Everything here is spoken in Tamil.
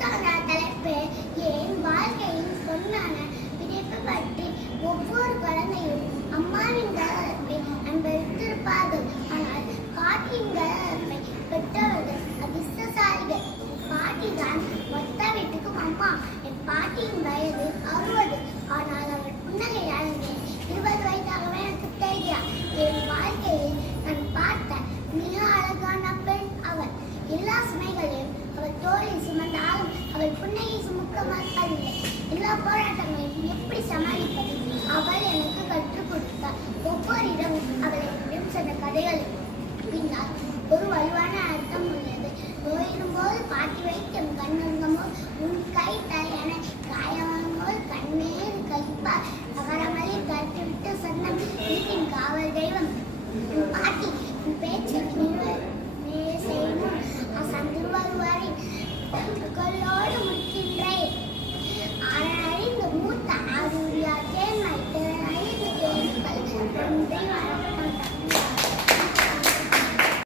இன்னைக்கான தலைப்பு என் வாழ்க்கையின் பொன்னான பிறப்பு பற்றி. ஒவ்வொரு குழந்தையும் அம்மாவின் கலப்பை அனுபவித்திருப்பார்கள். ஆனால் பாட்டியின் கலப்பை பெற்றவர்கள் அதிர்ஷ்டசாலிகள். பாட்டி தான் மொத்த வீட்டுக்கும் அம்மா. என் பாட்டியின் வயது